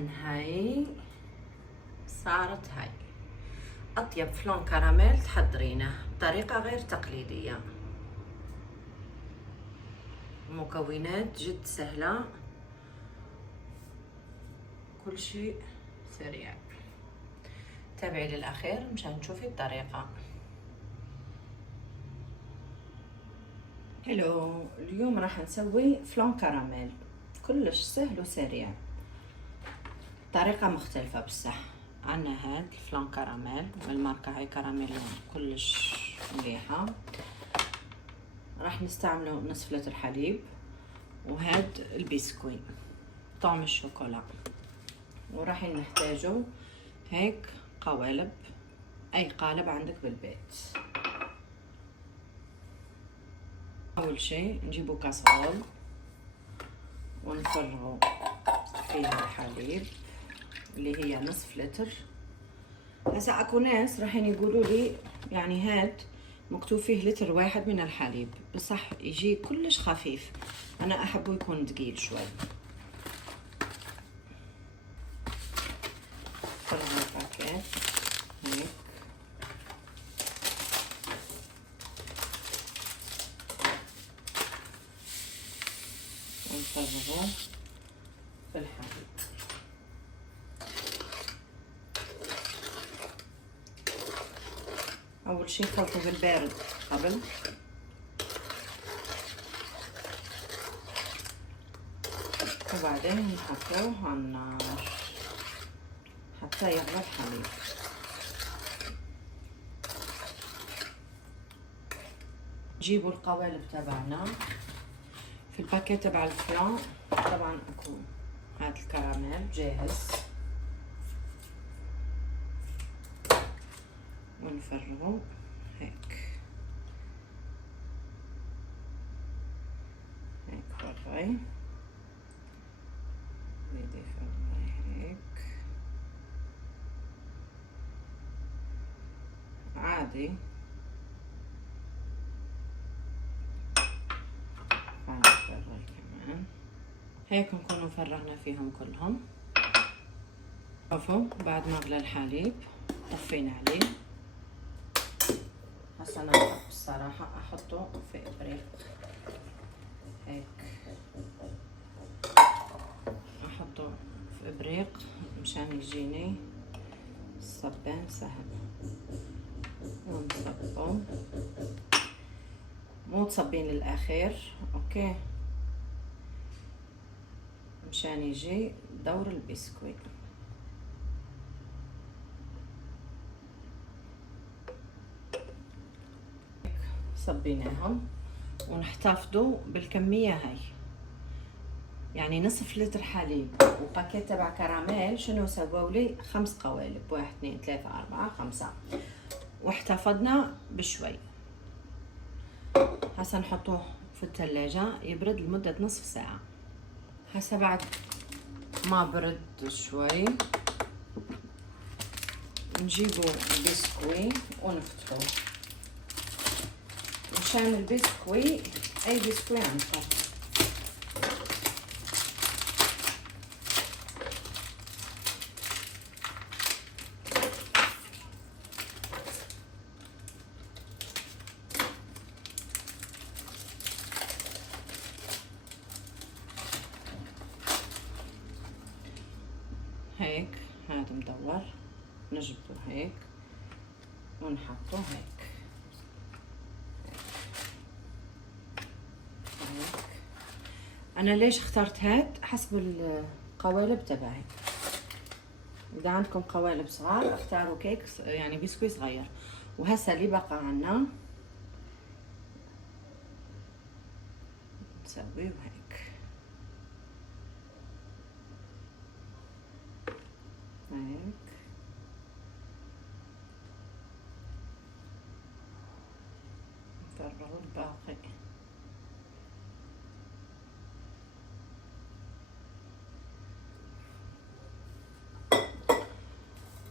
من هاي صارت هاي أطيب فلون كراميل تحضرينه بطريقة غير تقليدية. المكونات جد سهلة، كل شيء سريع. تابعي للأخير مشان تشوفي الطريقة. هلو، اليوم راح نسوي فلون كراميل كلش سهل وسريع، طريقة مختلفة بصح. عنا هاد الفلون كراميل والماركة هاي كراميل كلش مليحة. راح نستعمله نصف لتر حليب، وهاد البسكوي طعم الشوكولا، وراح نحتاجه هيك قوالب، اي قالب عندك بالبيت. اول شيء نجيبو كاسرول ونفرغه فيها الحليب اللي هي نصف لتر. هسا اكو ناس راح يقولوا لي يعني هاد مكتوب فيه لتر واحد من الحليب، بصح يجي كلش خفيف، انا احبه يكون ثقيل شوي. فرغ الباكيت هيك، ونفرغه في الحليب. اول شي خلطه بالبارد قبل، وبعدين نحطوه على النار حتى يغلي الحليب. نجيبوا القوالب تبعنا في الباكيت تبع الفلان. طبعا اكو هاد الكراميل جاهز، ونفرغه هيك فرغي، بدي فرغي هيك عادي. فرغي كمان هيك، نكونوا فرغنا فيهم كلهم. شوفوا بعد ما غلى الحليب طفينا عليه. هسا انا بصراحة احطه في ابريق هيك، احطه في ابريق مشان يجيني الصبان سهل. ونصبه، مو تصبين للاخير، اوكي، مشان يجي دور البسكويت. صبيناهم ونحتفظوا بالكمية هاي، يعني نصف لتر حليب وباكيت تبع كراميل. شنو سووا لي؟ 5 قوالب، 1 2 3 4 5، واحتفظنا بشوي. هسا نحطوه في الثلاجة يبرد لمدة نصف ساعة. هسا بعد ما برد شوي نجيبو البسكوي ونفتحوه. مشان البسكوي اي بسكوي عندكم، هيك هذا مدور، نجبده هيك ونحطه هيك. انا ليش اخترت هاد؟ حسب القوالب تبعي. اذا عندكم قوالب صغار اختاروا كيك يعني بسكوي صغير. وهسا اللي بقى عنا نسويه هيك هيك، نفرغ الباقي.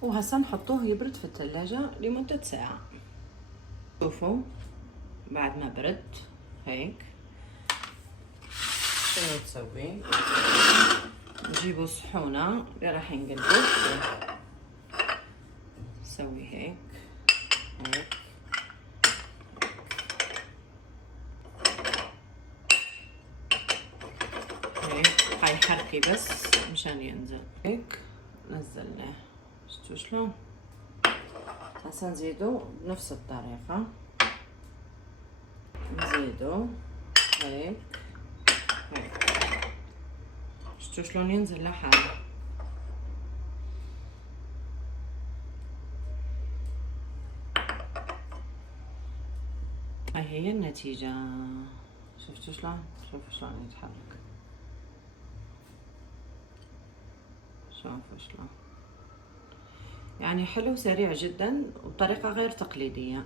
وهسا نحطوه يبرد في الثلاجة لمدة ساعة. شوفوا بعد ما برد هيك شنو تسوي؟ نجيبوا صحونة اللي راح نقلبه. نسوي هيك هيك هيك. هاي حركة بس مشان ينزل. هيك نزلناه. شفتوا شلون؟ هسا نزيده بنفس الطريقة، نزيده هيك هيك. شفتوا شلون ينزل لحاله؟ هاي هي النتيجة. شفتوا شلون؟ شوفوا شلون يتحرك، شوفوا شلون يعني حلو سريع جدا وبطريقة غير تقليدية.